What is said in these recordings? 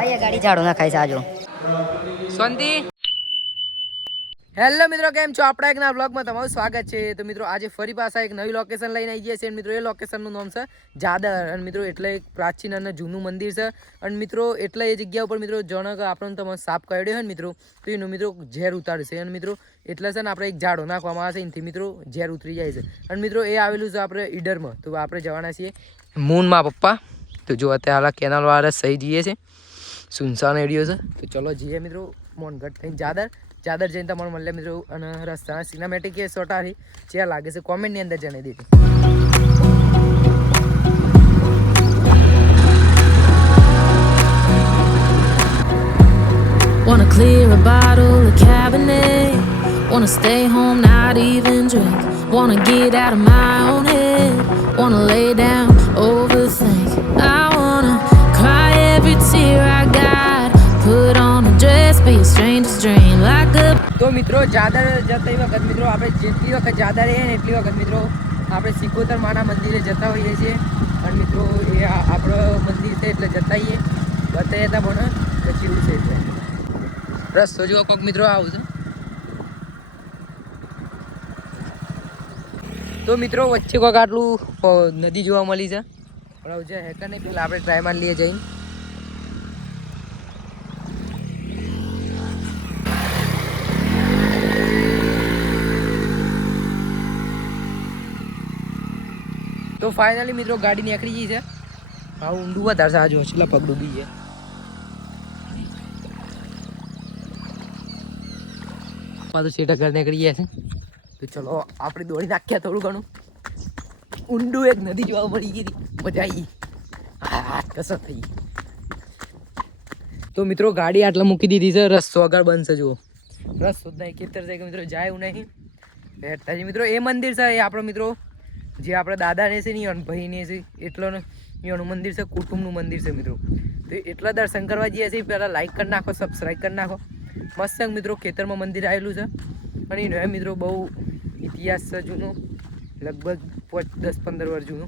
અહીંયા ગાડી ઝાડો ના ખાઈ જાજો શાંતિ. હેલો મિત્રો, કેમ છો? આપણા એક નવા બ્લોગમાં તમારું સ્વાગત છે. તો મિત્રો આજે ફરી પાછા એક નવી લોકેશન લઈને આવી ગયા છે. મિત્રો એ લોકેશનનું નામ છે જાદર. અને મિત્રો એટલે એક પ્રાચીન અને જૂનું મંદિર છે. અને મિત્રો એટલે એ જગ્યા ઉપર મિત્રો જણક આપણને તમે સાપ કરડ્યો હોય ને મિત્રો, તો એનું મિત્રો ઝેર ઉતારશે. અને મિત્રો એટલે છે ને આપણે એક ઝાડો નાખવામાં આવે છે, એનાથી મિત્રો ઝેર ઉતરી જાય છે. અને મિત્રો એ આવેલું છે આપણે ઈડરમાં. તો આપણે જવાના છીએ મૂનમાં પપ્પા. તો જો અત્યારે કેનાલ વાળા સહી જઈએ છે, સુનસાન એરિયો છે. તો ચલો જઈએ મિત્રો મોનગઢ થઈને જાદર જઈને તમારું મળે મિત્રો. અને રસ્તાના સિનેમેટિક એ સોટારી જ્યાં લાગે છે કોમેન્ટની અંદર જણાવી દીધી. Wanna clear a bottle of Cabernet. Wanna stay home, not even drink. Wanna get out of my own head. Wanna lay down, overthink. I wanna cry every tear I got. Put on a dress, be a stranger's dream. Like a તો મિત્રો જાદર જતી વખત મિત્રો આપણે જેટલી વખત જાદર રહીએ ને એટલી વખત મિત્રો આપણે સિકોતર માના મંદિરે જતા હોઈએ છીએ. અને મિત્રો એ આપણું મંદિર છે એટલે જતા આવીએ બતાવીએ હતા પણ પછી એવું છે એટલે રસ્તો જો કોઈક મિત્રો આવું છે. તો મિત્રો વચ્ચે કોઈક આટલું નદી જોવા મળી છે, પણ હવે જે હેકર નહીં પેલા આપણે ટ્રાય મારી લઈએ જઈને. તો ફાઇનલી મિત્રો ગાડી નીકળી ગઈ છે. હા ઊંડું વધારે છે, આ જો છેલ્લા પગ ડૂબી છે. પાછું સેટા ઘર નીકળી ગયા છે. તો ચલો આપણે દોડી નાખ્યા થોડું ઘણું. ઊંડું એક નદી જોવા મળી ગઈ હતી, મજા આવી. હા કસર થઈ. તો મિત્રો ગાડી આટલા મૂકી દીધી છે, રસ્તો આગળ બંધ છે. જુઓ રસ્તો જ નહીં, ખેતર છે કે મિત્રો જાય એવું નહીં. હેઠતાજી મિત્રો એ મંદિર છે, એ આપણો મિત્રો જે આપણે દાદાને છે ને ભાઈને છે એટલો એનું મંદિર છે, કુટુંબનું મંદિર છે મિત્રો. તો એટલા દર્શન કરવા જઈએ છીએ. પહેલાં લાઈક કરી નાખો, સબસ્ક્રાઈબ કરી નાખો. મસ્ત મિત્રો ખેતરમાં મંદિર આવેલું છે. અને એનો મિત્રો બહુ ઇતિહાસ છે જૂનો, લગભગ 10-15 વર્ષ જૂનો.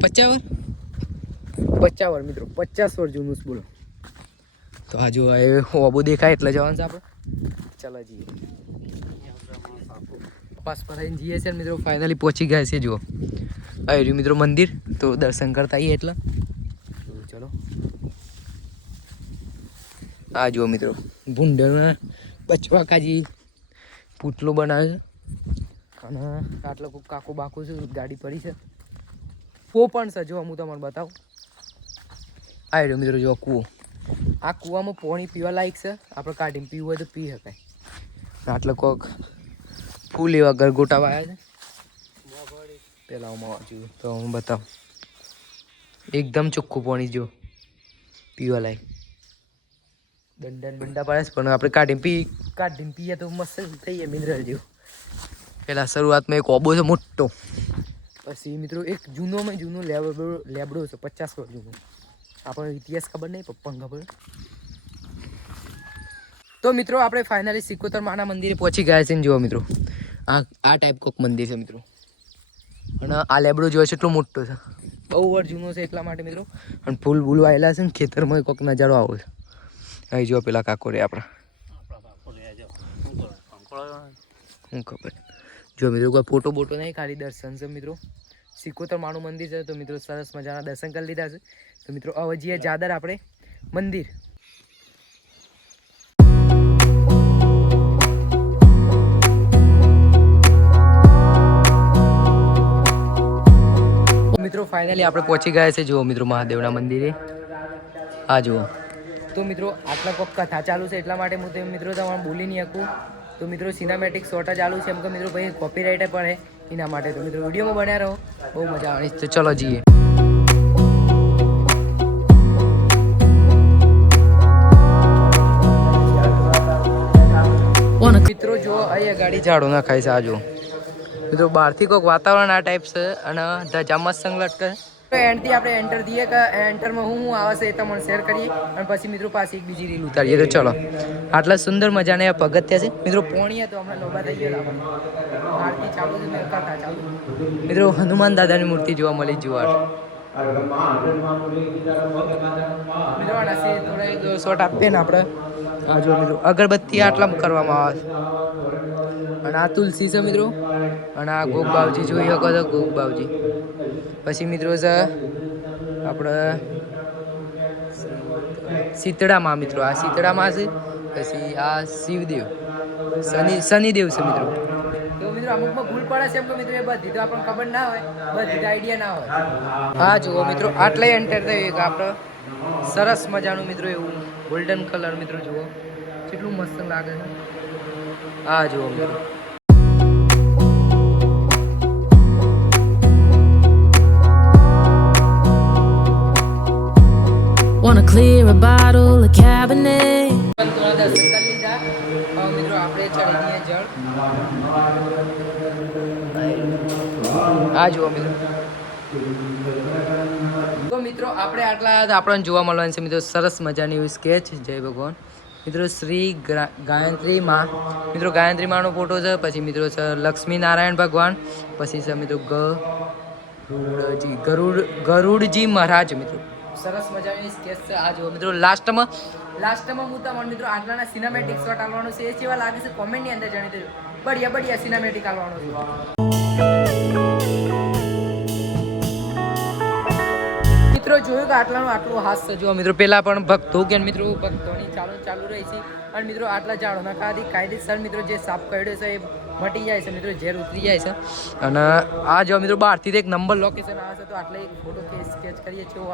50 વર્ષ મિત્રો, 50 વર્ષ જૂનું બોલો. તો આ જો ઓબો દેખાય એટલે જવાનું છે આપણે. ચાલો જઈએ. પાસ પર આવીને જઈએ છીએ મિત્રો. ફાઇનલી પહોંચી ગયા છે. જુઓ આવ્યું મિત્રો મંદિર. તો દર્શન કરતા આવીએ એટલે ચલો. આ જુઓ મિત્રો ભૂંડના બચવા કાજી પૂતળો બનાવે છે. અને આટલો કોઈ કાકો બાકો છે, ગાડી પડી છે. કૂવો પણ છે, જો હું તમને બતાવું. આવ્યો મિત્રો જો કૂવો. આ કૂવામાં પાણી પીવા લાયક છે, આપણે કાઢીને પીવું હોય તો પી શકાય. આટલો કોક ફૂલ એવા ગરગોટા વાયા છે. પેલા હું જોયું તો હું બતાવું. એકદમ ચોખ્ખું પાણી જો પીવા લાયક. દંડા બંડા પડે છે, પણ આપણે કાઢીને પીએ તો મસ્ત થઈએ મિનરલ જેવું. પેલા શરૂઆતમાં એક ઓબો છે મોટો. પછી મિત્રો એક જૂનોમાં જૂનો લેબડો છે, 50 વર્ષ જૂનો. આપણને ઇતિહાસ ખબર નહીં, પપ્પાને ખબર. તો મિત્રો આપણે ફાઇનલી સિકોતર માના મંદિરે પહોંચી ગયા છે. જુઓ મિત્રો આ ટાઈપ કોક મંદિર છે મિત્રો. અને આ લેબડો જોયો છે એટલો મોટો છે, બહુ વર્ષ જૂનો છે એટલા માટે મિત્રો. અને ફૂલ ભૂલ વાયેલા છે ને ખેતરમાં કોઈક નજારો આવો છે. અહીં જો પેલા કાકો રે આપણા, શું ખબર. જો મિત્રો કોઈ ફોટો બોટો નહીં, ખાલી દર્શન છે મિત્રો. સિકોતર માનું મંદિર છે. તો મિત્રો સરસ મજાના દર્શન કરી લીધા છે. તો મિત્રો હવે જઈએ જાદર આપણે મંદિર. મિત્રો ફાઇનલી આપણે પહોંચી ગયા છે. જુઓ મિત્રો મહાદેવના મંદિરે. હા જુઓ. તો મિત્રો આટલા કોક કથા ચાલુ છે એટલા માટે હું તો મિત્રો તમારે બોલી નહીં શકું. તો મિત્રો સિનેમેટિક શોર્ટ ચાલુ છે, એમ કે મિત્રો ભાઈ કોપીરાઇટ પડે એના માટે. તો મિત્રો વિડીયોમાં બન્યા રહો, બહુ મજા આવવાની. તો ચલો જઈએ. મિત્રો જો અહીંયા ગાડી ઝાડો ના ખાય છે. આ જો મિત્રો બહારથી કોઈક વાતાવરણ આ ટાઈપ છે. અને ધજા મસ્ત સંગ લટકે. એન્ડથી આપણે એન્ટર દઈએ કે એન્ટરમાં હું આવે છે એ તમને શેર કરીએ. અને પછી મિત્રો પાછી એક બીજી રીલ ઉતારીએ. તો ચલો આટલા સુંદર મજાના પગથિયા છે મિત્રો. પોણીએ તો હમણાં લોબા થઈ ગયો. આરતી ચાલુ છે, કથા ચાલુ. મિત્રો હનુમાન દાદાની મૂર્તિ જોવા મળી. જોવા મિત્રો આનાથી થોડા એક શોટ આપીએ ને આપણે. આ જો મિત્રો અગરબત્તી આટલા કરવામાં આવે છે. અને આ તુલસી છે મિત્રો. અને આ ગોગબાવજી જોઈ શકો છો, ગોગબાવજી. પછી મિત્રો છે આપણે શીતળામાં મિત્રો. આ શીતળામાં છે. પછી આ શિવદેવ, શનિદેવ છે મિત્રો. તો મિત્રો અમુકમાં ભૂલ પડે છે એમ તો મિત્રો એ બધી તો આપણને ખબર ના હોય, બધી આઈડિયા ના હોય. હા જુઓ મિત્રો આટલે એન્ટર થયું એક આપણે સરસ મજાનું મિત્રો એવું ગોલ્ડન કલર મિત્રો જુઓ કેટલું મસ્ત લાગે છે. હા જુઓ મિત્રો. Wanna clear a bottle of Cabernet. દર્શન કરી લીધા. મિત્રો આપણે ચડી ગયા જળ. હા જુઓ મિત્રો. તો મિત્રો આપણે આટલા આપણને જોવા મળવાનું છે મિત્રો સરસ મજાની એવી સ્કેચ. જય ભગવાન. મિત્રો શ્રી ગાયત્રી માં મિત્રો, ગાયત્રી માનો ફોટો છે. પછી મિત્રો છે લક્ષ્મી નારાયણ ભગવાન. પછી છે મિત્રો ગરુડજી મહારાજ મિત્રો. સરસ મજાની સ્કેચ છે. આ જુઓ મિત્રો લાસ્ટમાં હું તમને મિત્રો આટલાના સિનેમેટિક શોટ આવવાનો છે. એ કેવા લાગે છે કોમેન્ટની અંદર જાણી દેજો. બઢિયા સિનેમેટિક આવવાનો છે. મિત્રો જોયું કે આટલું હાસ્ય જુઓ મિત્રો. પેલા પણ ભક્તો કે મિત્રો ભક્તોની ચાલુ રહી છે. અને મિત્રો આટલા ઝાડોના કાયદેસર મિત્રો જે સાપ કરડ્યો છે એ મટી જાય છે મિત્રો, ઝેર ઉતરી જાય છે. અને આ જો મિત્રો બહારથી એક નંબર લોકેશન આવે છે. તો આટલે એક ફોટો સ્કેચ કરીએ છીએ.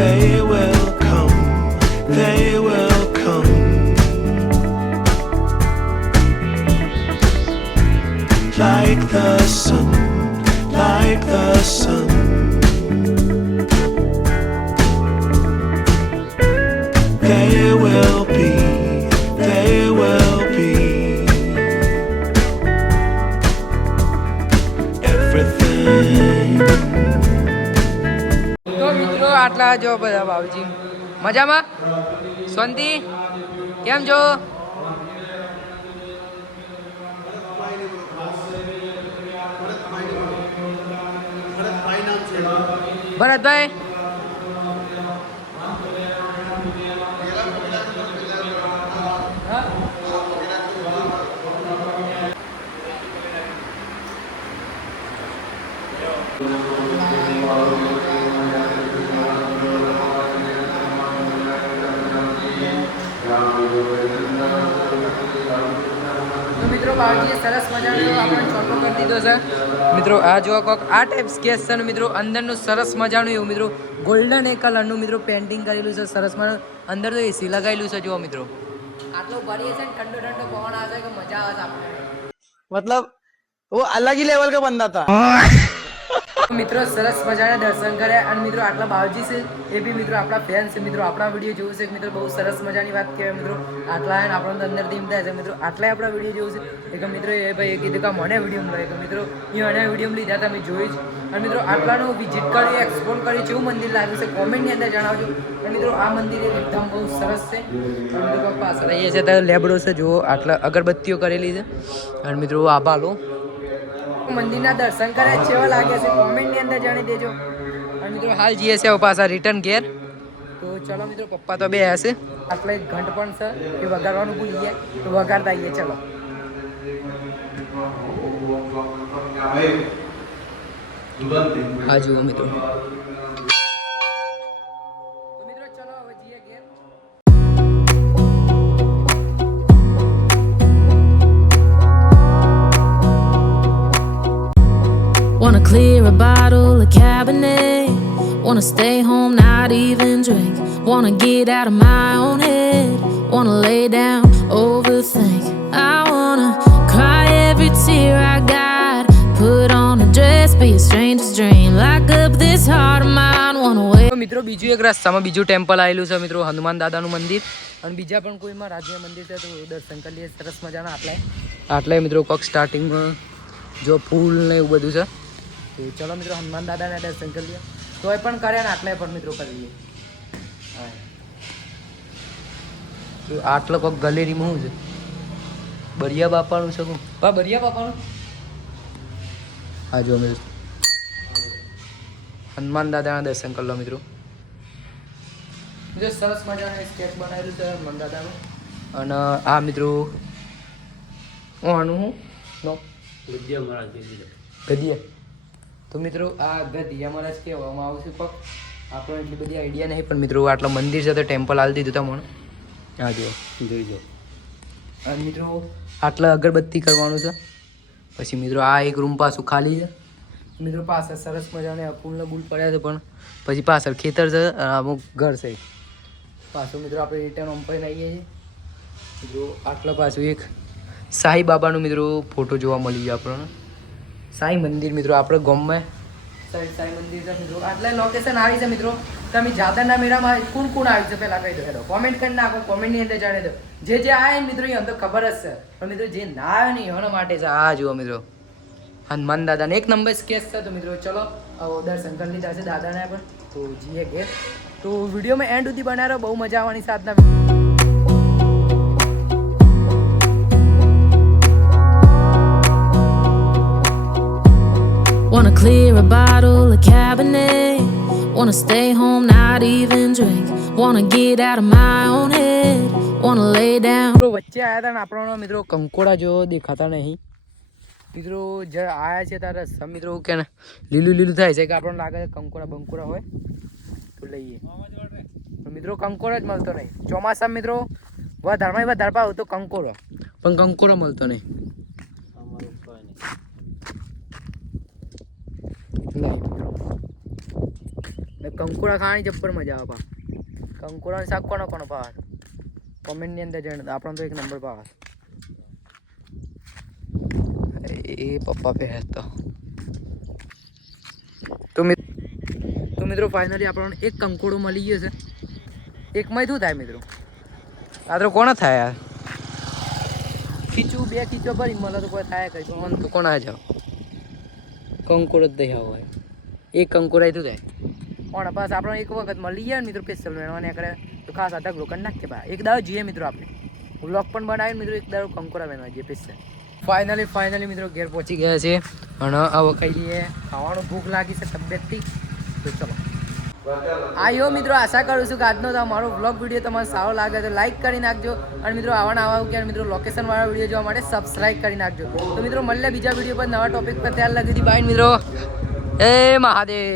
They will come, they will come. Like the sun, like the sun. They will be, they will be. Everything. તો મિત્રો આટલા જો બધા બાબુજી મજામાં, શાંતિ, કેમ છો? ભરતભાઈ મિત્રો બાળજીએ સરસ મજાનો આપણે ચોખ્ખો કરી દીધો છે મિત્રો. આ જો કોક આ ટાઈપ સ્કેચ છે મિત્રો. અંદરનું સરસ મજાનું એવું મિત્રો ગોલ્ડન એ કલરનું મિત્રો પેન્ટિંગ કરેલું છે. સરસ મજાનું અંદર તો એસી લગાવેલું છે જુઓ મિત્રો. આટલું ભરીએ છે ને ઠંડો ઠંડો પવન આવે છે કે મજા આવે છે આપણે. मतलब वो अलग ही लेवल का बंदा था. મિત્રો સરસ મજાના દર્શન કર્યા. અને મિત્રો આટલા બાવજી છે એ બી મિત્રો આપણા ફેન છે મિત્રો. આપણા વિડીયો જોવું છે મિત્રો બહુ સરસ મજાની વાત કહેવાય મિત્રો. આટલા આપણને અંદરથી એમ થાય છે મિત્રો આટલા આપણા વિડીયો જોવું છે. એક મિત્રો એ ભાઈ કીધું કે મને વિડીયો મળે કે મિત્રો એ મને વિડીયો લીધા તમે જોઈ જ. અને મિત્રો આટલાનું વિઝિટ કર્યું, એક્સપ્લોર કર્યું, કેવું મંદિર લાગ્યું છે કોમેન્ટની અંદર જણાવજો. અને મિત્રો આ મંદિર એકદમ બહુ સરસ છે. અને મિત્રો પાછળ અહીંયા છે તો લેબડો છે જુઓ. આટલા અગરબત્તીઓ કરેલી છે. અને મિત્રો આભાલો મંદિરના દર્શન કર્યા કેવા લાગે છે કોમેન્ટની અંદર જાણી દેજો. અને મિત્રો હાલ જઈએ છે પાછા રિટર્ન ઘેર. તો ચલો મિત્રો પપ્પા તો બે હશે. આટલે એક ઘંટ પણ છે એ વગાડવાનું ભૂલી ગયા તો વગાડતા આવીએ. ચલો હા જુઓ મિત્રો. તો મિત્રો ચલો હવે જઈએ ઘેર. Wanna clear a bottle of Cabernet. Wanna stay home, not even drink. Wanna get out of my own head. Wanna lay down, overthink. I wanna cry every tear I got. Put on a dress, be a stranger's dream. Lock up this heart of mine, wanna wait. મિત્રો બીજું એક રસ્તામાં બીજું temple આવેલું છે મિત્રો, હનુમાન દાદાનું મંદિર. અને બીજા પણ કોઈમાં રાજ્ય મંદિર છે તો દર્શન કરી લઈએ સરસ મજાના. આટલા આટલે મિત્રો કોક સ્ટાર્ટિંગમાં જો ફૂલ ને એવું બધું છે તો ચલો મિત્રો હનુમાન દાદાને દર્શન કરી લઈએ તોય પણ કર્યા ને આટલે પણ મિત્રો કરી લઈએ હા તો આટલો કોક ગેલેરીમાં શું છે બરિયા બાપાનું છે હા બરિયા બાપાનું હા જો મિત્રો હનુમાન દાદાના દર્શન કરી લો મિત્રો મિત્રો સરસ મજાનું સ્કેચ બનાવેલું છે હનુમાન દાદાનું અને આ મિત્રો આનું નો ગદિયા તો મિત્રો આ ગદિયા મહારાજ કહેવામાં આવશે પગ આપણને એટલી બધી આઈડિયા નહીં પણ મિત્રો આટલું મંદિર છે તો ટેમ્પલ આલી દીધું તમને હા જો જોઈજો અને મિત્રો આટલા અગરબત્તી કરવાનું છે પછી મિત્રો આ એક રૂમ પાછું ખાલી છે મિત્રો પાછળ સરસ મજાને ફૂલના બુલ પડ્યા છે પણ પછી પાછળ ખેતર છે અને અમુક ઘર છે પાછું મિત્રો આપણે રિટર્ન ઓમ પર આવીએ છીએ મિત્રો આટલા પાછું એક સાઈ બાબાનું મિત્રો ફોટો જોવા મળી ગયો આપણને સાઈ મંદિર મિત્રો આપણે ગામમાં સાઈ મંદિર છે મિત્રો આટલા લોકેશન આવી છે મિત્રો તમે જાદરના મેળામાં કોણ કોણ આવ્યું છે પહેલાં કહી દો હેલો કોમેન્ટ કરી નાખો કોમેન્ટની અંદર જાણી દો જે આવે મિત્રો એ તો ખબર જ છે પણ મિત્રો જે ના આવે ને એના માટે છે આ જુઓ મિત્રો હનુમાન દાદાને એક નંબર સ્કેચ છે તો મિત્રો ચલો દર્શન કરી લીધા છે દાદાને પણ તો જઈએ ઘેર તો વિડીયોમાં એન્ડ સુધી બનાવ્યો બહુ મજા આવવાની સાધના Wanna clear a bottle of Cabernet. Wanna stay home, not even drink. Wanna get out of my own head. Wanna lay down. મિત્રો વચ્ચે આવ્યા હતા ને આપણો મિત્રો કંકોડા જો દેખાતા નહીં મિત્રો જે આવ્યા છે ત્યારે મિત્રો કે ને લીલું લીલું થાય છે કે આપણને લાગે છે કંકોડા બંકોડા હોય તો લઈએ પણ મિત્રો કંકોડો જ મળતો નહીં ચોમાસામાં મિત્રો વધારમાં વધારે ભાવ તો કંકોડો પણ કંકોડો મળતો નહીં કંકોડા ખાવાની જબ્બર મજા આવે કંકોડા શાક કોનો કોનો ભાવ કોમેન્ટની અંદર જણ આપણને તો એક નંબર ભાવ એ પપ્પા પહેરતો તો મિત્રો ફાઇનલી આપણને એક કંકોડો મળી ગયો છે એકમાં શું થાય મિત્રો આ તો કોણ થાય યાર ખીચું બે ખીચો ભરી મળે તો કોઈ થાય કઈ પણ તો કોણ જાવ કંકોડો જ દઈ હોય એક કંકોડા શું થાય કોણ પાસ આપણને એક વખત મળી ગયા મિત્રો સ્પેશિયલ મેળવવાને આપણે તો ખાસ આ ઢગલો કરી નાખીએ ભાઈ એક દાડો જઈએ મિત્રો આપણે વ્લોગ પણ બનાવીને મિત્રો એક દાડો કંકોડા બનવા જઈએ સ્પેશિયલ ફાઇનલી મિત્રો ઘેર પહોંચી ગયા છે અને હવે ખાઈ લઈએ ખાવાનું ભૂખ લાગી છે તબિયતથી તો ચલો આયો મિત્રો આશા કરું છું કે આજનો તમારો વ્લોગ વિડીયો તમને સારો લાગે તો લાઈક કરી નાખજો અને મિત્રો આવા કે મિત્રો લોકેશનવાળા વિડીયો જોવા માટે સબસ્ક્રાઈબ કરી નાખજો તો મિત્રો મળીએ બીજા વિડીયો પર નવા ટોપિક પર ત્યાર લગી બાય મિત્રો એ મહાદેવ.